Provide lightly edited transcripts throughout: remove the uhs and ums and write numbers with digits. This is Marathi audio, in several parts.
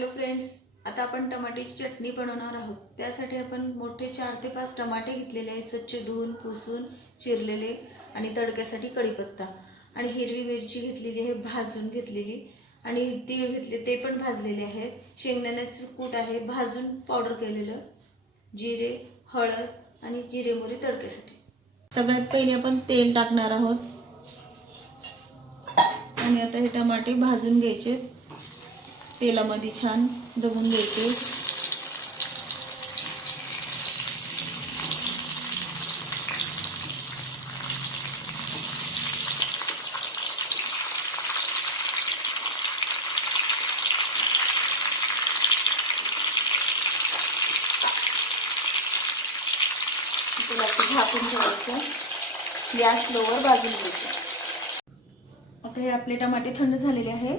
हॅलो फ्रेंड्स, आता आपण टमाट्याची चटणी बनवणार आहोत। त्यासाठी आपण मोठे 4 ते 5 टमाटे घेतलेले आहेत, स्वच्छ धुवून पुसून चिरलेले, आणि तडक्यासाठी कढीपत्ता आणि हिरवी मिरची घेतलेली आहे, भाजून घेतलेली, आणि तीळ घेतले ते पण भाजलेले आहेत, शेंगदाण्याचे कूट आहे भाजून पावडर केलेलं, जिरे, हळद आणि जिरे मोहरी तडक्यासाठी। सगळ्यात पहिले आपण तेल टाकणार आहोत आणि आता हे टमाटे भाजून घ्यायचे, तेलामध्ये छान दबून घ्यायचे। झाकून ठेवायचं, गॅस स्लोवर भाजून घ्यायचं। आता हे आपले टमाटे थंड झालेले आहेत,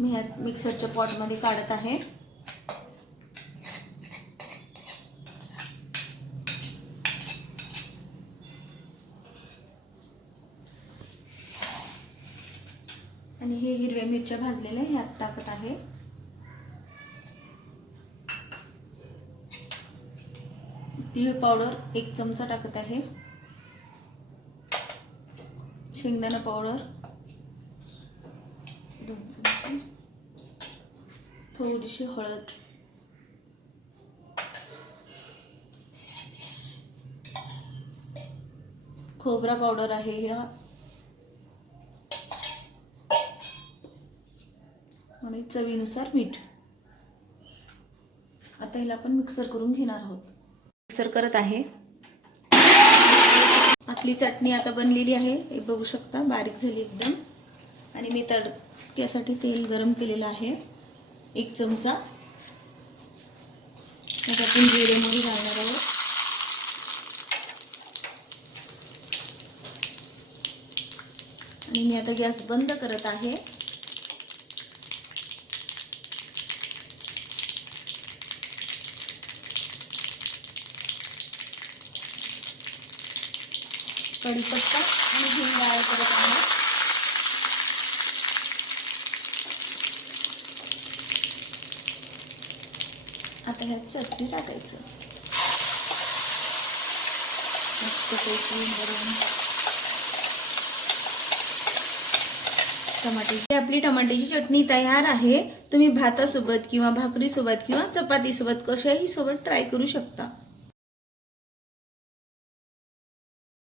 मी ह्या मिक्सरच्या पॉटमध्ये काढत आहे। आणि हे हिरव्या मिरच्या भाजलेल्या ह्यात टाकत आहे। तीळ पावडर 1 चमचा टाकत आहे, शेंगदाणा पावडर 2 चमचे, थोडीशी हळद, खोबरा पावडर आहे या, आणि चवीनुसार मीठ। आता ह्याला आपण मिक्सर करून घेणार आहोत। मिक्सर करत आहे। आपली चटणी आता बनलेली आहे, हे बघू शकता, बारीक झाली एकदम। आणि मी तडक्यासाठी तेल गरम केलेलं आहे 1 चमचा। आता आपण जिरे मोहरी घालणार आहोत, आणि मी आता गॅस बंद करत आहे। कढीपत्ता आणि हिंग ॲड करत आहे। आता ह्यात चटणी टाकायचं, मस्तपैकी भरून टमाटे। आपली टमाट्याची चटणी तयार आहे। तुम्ही भातासोबत किंवा भाकरीसोबत किंवा चपातीसोबत कशाही सोबत ट्राय करू शकता।